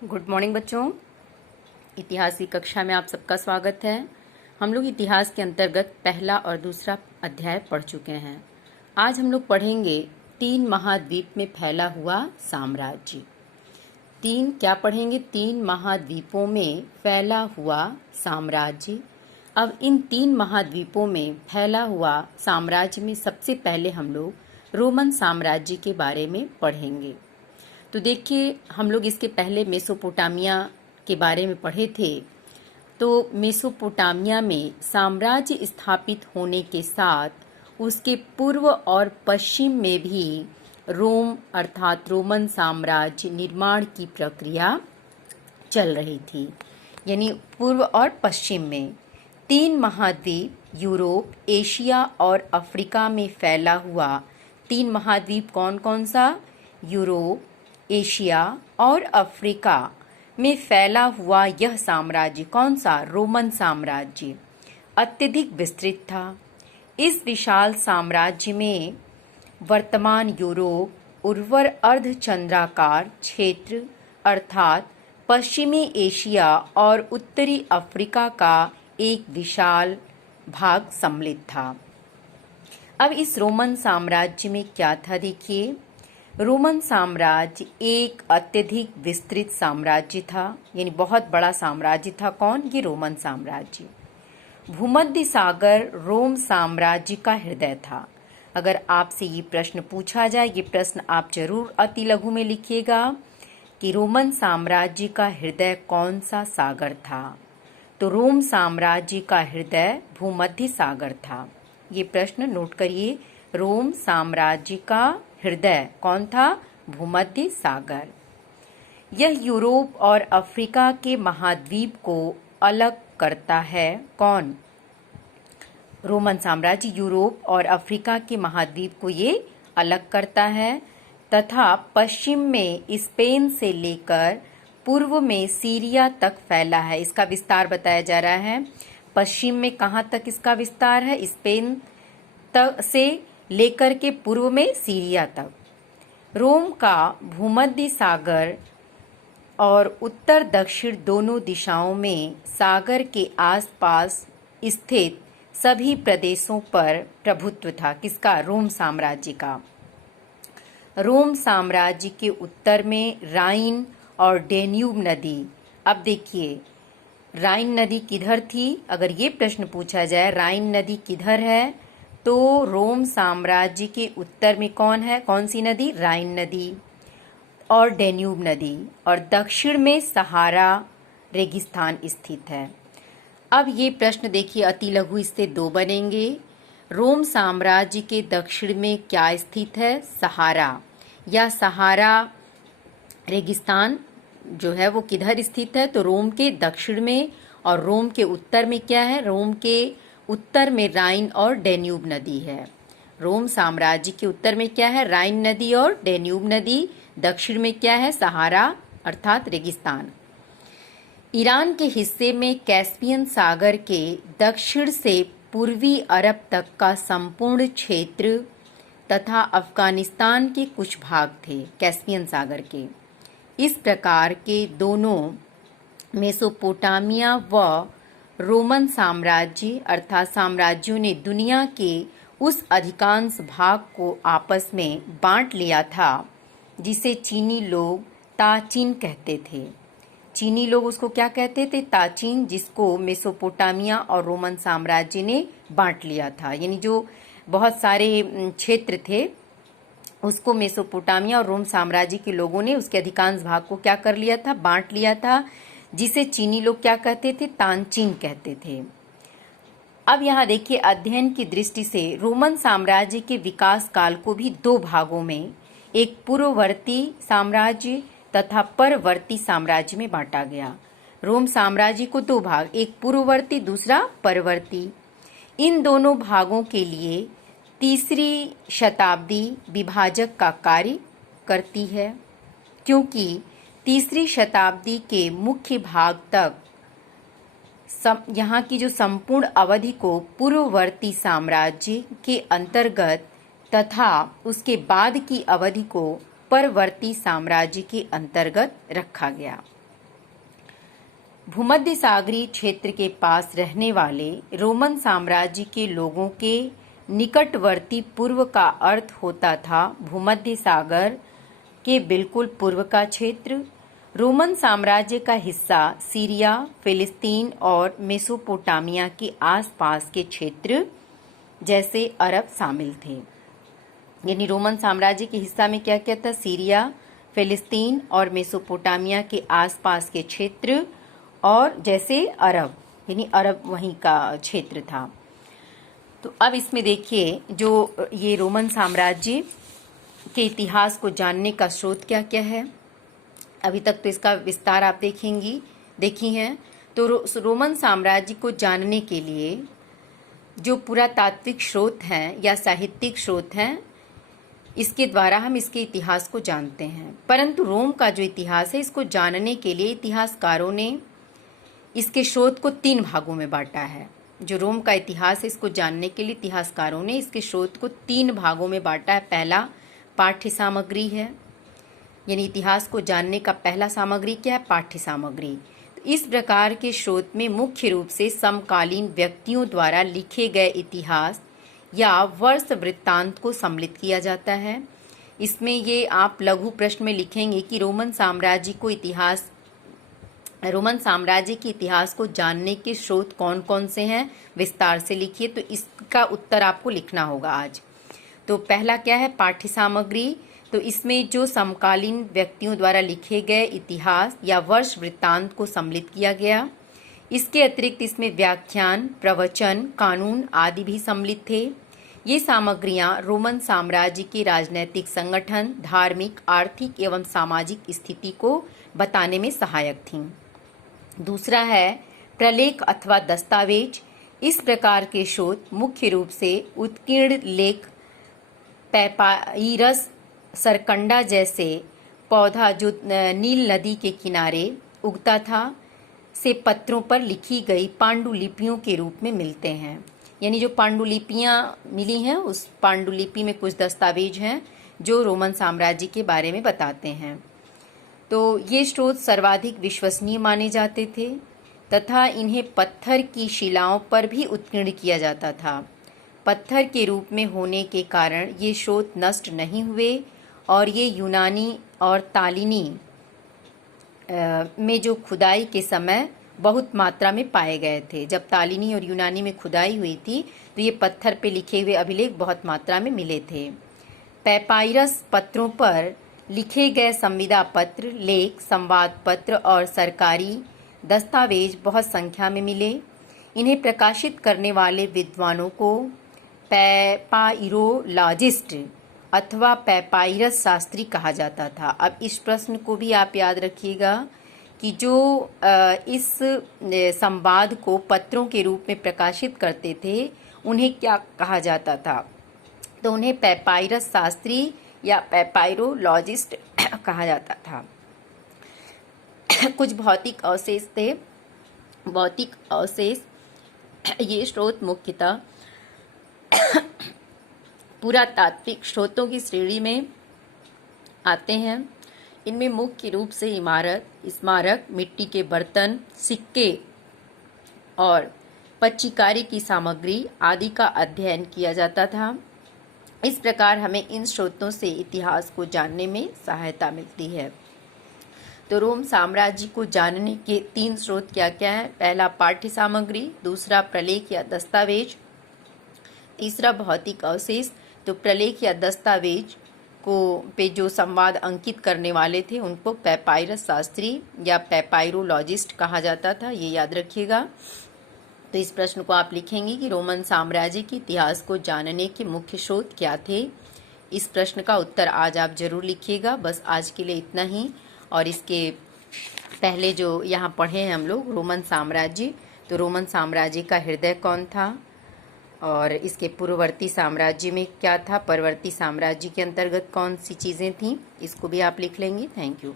Good morning बच्चों। इतिहास की कक्षा में आप सबका स्वागत है। हम लोग इतिहास के अंतर्गत पहला और दूसरा अध्याय पढ़ चुके हैं। आज हम लोग पढ़ेंगे 3 महाद्वीप में फैला हुआ साम्राज्य। क्या पढ़ेंगे? 3 महाद्वीपों में फैला हुआ साम्राज्य। अब इन 3 महाद्वीपों में फैला हुआ साम्राज्य में सबसे पहले हम लोग रोमन साम्राज्य के बारे में पढ़ेंगे। तो देखिए, हम लोग इसके पहले मेसोपोटामिया के बारे में पढ़े थे। तो मेसोपोटामिया में साम्राज्य स्थापित होने के साथ उसके पूर्व और पश्चिम में भी रोम अर्थात रोमन साम्राज्य निर्माण की प्रक्रिया चल रही थी। यानी पूर्व और पश्चिम में 3 महाद्वीप यूरोप, एशिया और अफ्रीका में फैला हुआ 3 महाद्वीप कौन कौन सा? यूरोप, एशिया और अफ्रीका में फैला हुआ यह साम्राज्य कौन सा? रोमन साम्राज्य अत्यधिक विस्तृत था। इस विशाल साम्राज्य में वर्तमान यूरोप, उर्वर अर्धचंद्राकार क्षेत्र अर्थात पश्चिमी एशिया और उत्तरी अफ्रीका का एक विशाल भाग सम्मिलित था। अब इस रोमन साम्राज्य में क्या था? देखिए, रोमन साम्राज्य एक अत्यधिक विस्तृत साम्राज्य था, यानी बहुत बड़ा साम्राज्य था। कौन? ये रोमन साम्राज्य। भूमध्य सागर रोम साम्राज्य का हृदय था। अगर आपसे ये प्रश्न पूछा जाए, ये प्रश्न आप जरूर अति लघु में लिखिएगा कि रोमन साम्राज्य का हृदय कौन सा सागर था? तो रोम साम्राज्य का हृदय भूमध्य सागर था। ये प्रश्न नोट करिए। रोम साम्राज्य का हृदय कौन था? भूमध्य सागर। यह यूरोप और अफ्रीका के महाद्वीप को अलग करता है। कौन? रोमन साम्राज्य यूरोप और अफ्रीका के महाद्वीप को ये अलग करता है तथा पश्चिम में स्पेन से लेकर पूर्व में सीरिया तक फैला है। इसका विस्तार बताया जा रहा है। पश्चिम में कहाँ तक इसका विस्तार है? स्पेन तक से लेकर के पूर्व में सीरिया तक। रोम का भूमध्य सागर और उत्तर दक्षिण दोनों दिशाओं में सागर के आसपास स्थित सभी प्रदेशों पर प्रभुत्व था। किसका? रोम साम्राज्य का। रोम साम्राज्य के उत्तर में राइन और डेन्यूब नदी। अब देखिए, राइन नदी किधर थी? अगर ये प्रश्न पूछा जाए राइन नदी किधर है, तो रोम साम्राज्य के उत्तर में कौन है? कौन सी नदी? राइन नदी और डेन्यूब नदी। और दक्षिण में सहारा रेगिस्तान स्थित है। अब ये प्रश्न देखिए अति लघु, इससे 2 बनेंगे। रोम साम्राज्य के दक्षिण में क्या स्थित है? सहारा या सहारा रेगिस्तान जो है वो किधर स्थित है? तो रोम के दक्षिण में। और रोम के उत्तर में क्या है? रोम के उत्तर में राइन और डेन्यूब नदी है। रोम साम्राज्य के उत्तर में क्या है? राइन नदी और डेन्यूब नदी। दक्षिण में क्या है? सहारा अर्थात रेगिस्तान। ईरान के हिस्से में कैस्पियन सागर के दक्षिण से पूर्वी अरब तक का संपूर्ण क्षेत्र तथा अफगानिस्तान के कुछ भाग थे कैस्पियन सागर के। इस प्रकार के दोनों मेसोपोटामिया व रोमन साम्राज्य अर्थात साम्राज्यों ने दुनिया के उस अधिकांश भाग को आपस में बांट लिया था जिसे चीनी लोग ताचीन कहते थे। चीनी लोग उसको क्या कहते थे? ताचीन, जिसको मेसोपोटामिया और रोमन साम्राज्य ने बांट लिया था। यानी जो बहुत सारे क्षेत्र थे उसको मेसोपोटामिया और रोम साम्राज्य के लोगों ने उसके अधिकांश भाग को क्या कर लिया था? बांट लिया था, जिसे चीनी लोग क्या कहते थे? तानचीन कहते थे। अब यहाँ देखिए, अध्ययन की दृष्टि से रोमन साम्राज्य के विकास काल को भी 2 भागों में, एक पूर्ववर्ती साम्राज्य तथा परवर्ती साम्राज्य में बांटा गया। रोम साम्राज्य को 2 भाग, एक पूर्ववर्ती दूसरा परवर्ती। इन दोनों भागों के लिए 3री शताब्दी विभाजक का कार्य करती है, क्योंकि 3री शताब्दी के मुख्य भाग तक यहाँ की जो संपूर्ण अवधि को पूर्ववर्ती साम्राज्य के अंतर्गत तथा उसके बाद की अवधि को परवर्ती साम्राज्य के अंतर्गत रखा गया। भूमध्य सागरीय क्षेत्र के पास रहने वाले रोमन साम्राज्य के लोगों के निकटवर्ती पूर्व का अर्थ होता था भूमध्य सागर के बिल्कुल पूर्व का क्षेत्र। रोमन साम्राज्य का हिस्सा सीरिया, फिलिस्तीन और मेसोपोटामिया के आसपास के क्षेत्र जैसे अरब शामिल थे। यानी रोमन साम्राज्य के हिस्सा में क्या क्या था? सीरिया, फिलिस्तीन और मेसोपोटामिया के आसपास के क्षेत्र और जैसे अरब, यानी अरब वहीं का क्षेत्र था। तो अब इसमें देखिए, जो ये रोमन साम्राज्य के इतिहास को जानने का स्रोत क्या क्या है। अभी तक तो इसका विस्तार आप देखी हैं। तो रोमन साम्राज्य को जानने के लिए जो पुरातात्विक स्रोत हैं या साहित्यिक स्रोत हैं, इसके द्वारा हम इसके इतिहास को जानते हैं। परंतु रोम का जो इतिहास है, इसको जानने के लिए इतिहासकारों ने इसके स्रोत को 3 भागों में बांटा है। जो रोम का इतिहास है, इसको जानने के लिए इतिहासकारों ने इसके स्रोत को 3 भागों में बांटा है। पहला पाठ्य सामग्री है, यानी इतिहास को जानने का पहला सामग्री क्या है? पाठ्य सामग्री। तो इस प्रकार के स्रोत में मुख्य रूप से समकालीन व्यक्तियों द्वारा लिखे गए इतिहास या वर्ष वृत्तांत को सम्मिलित किया जाता है। इसमें ये आप लघु प्रश्न में लिखेंगे कि रोमन साम्राज्य के इतिहास को जानने के स्रोत कौन कौन से हैं, विस्तार से लिखिए। तो इसका उत्तर आपको लिखना होगा आज। तो पहला क्या है? पाठ्य सामग्री। तो इसमें जो समकालीन व्यक्तियों द्वारा लिखे गए इतिहास या वर्ष वृत्तांत को सम्मिलित किया गया। इसके अतिरिक्त इसमें व्याख्यान, प्रवचन, कानून आदि भी सम्मिलित थे। ये सामग्रियां रोमन साम्राज्य के राजनैतिक संगठन, धार्मिक, आर्थिक एवं सामाजिक स्थिति को बताने में सहायक थीं। दूसरा है प्रलेख अथवा दस्तावेज। इस प्रकार के स्रोत मुख्य रूप से उत्कीर्ण लेख, पैपाइरस, सरकंडा जैसे पौधा जो नील नदी के किनारे उगता था से पत्रों पर लिखी गई पांडुलिपियों के रूप में मिलते हैं। यानी जो पांडुलिपियां मिली हैं, उस पांडुलिपि में कुछ दस्तावेज हैं जो रोमन साम्राज्य के बारे में बताते हैं। तो ये स्रोत सर्वाधिक विश्वसनीय माने जाते थे तथा इन्हें पत्थर की शिलाओं पर भी उत्कीर्ण किया जाता था। पत्थर के रूप में होने के कारण ये स्रोत नष्ट नहीं हुए और ये यूनानी और तालिनी में जो खुदाई के समय बहुत मात्रा में पाए गए थे। जब तालिनी और यूनानी में खुदाई हुई थी तो ये पत्थर पे लिखे हुए अभिलेख बहुत मात्रा में मिले थे। पैपाइरस पत्रों पर लिखे गए संविदा पत्र, लेख, संवाद पत्र और सरकारी दस्तावेज बहुत संख्या में मिले। इन्हें प्रकाशित करने वाले विद्वानों को पैपाइरोलॉजिस्ट अथवा पैपाइरस शास्त्री कहा जाता था। अब इस प्रश्न को भी आप याद रखिएगा कि जो इस संवाद को पत्रों के रूप में प्रकाशित करते थे, उन्हें क्या कहा जाता था? तो उन्हें पैपाइरस शास्त्री या पैपाइरोलॉजिस्ट कहा जाता था। कुछ भौतिक अवशेष थे। भौतिक अवशेष ये स्रोत मुख्यतः पुरातात्विक स्रोतों की श्रेणी में आते हैं। इनमें मुख्य रूप से इमारत, स्मारक, मिट्टी के बर्तन, सिक्के और पच्चीकारी की सामग्री आदि का अध्ययन किया जाता था। इस प्रकार हमें इन स्रोतों से इतिहास को जानने में सहायता मिलती है। तो रोम साम्राज्य को जानने के 3 स्रोत क्या क्या हैं? पहला पाठ्य सामग्री, दूसरा प्रलेख या दस्तावेज, तीसरा भौतिक अवशेष। तो प्रलेख या दस्तावेज को पे जो संवाद अंकित करने वाले थे उनको पैपाइरस शास्त्री या पैपाइरोलॉजिस्ट कहा जाता था, ये याद रखिएगा। तो इस प्रश्न को आप लिखेंगे कि रोमन साम्राज्य के इतिहास को जानने के मुख्य स्रोत क्या थे। इस प्रश्न का उत्तर आज आप जरूर लिखिएगा। बस आज के लिए इतना ही। और इसके पहले जो यहाँ पढ़े हैं हम लोग रोमन साम्राज्य, तो रोमन साम्राज्य का हृदय कौन था और इसके पूर्ववर्ती साम्राज्य में क्या था, परवर्ती साम्राज्य के अंतर्गत कौन सी चीज़ें थीं, इसको भी आप लिख लेंगे। Thank you.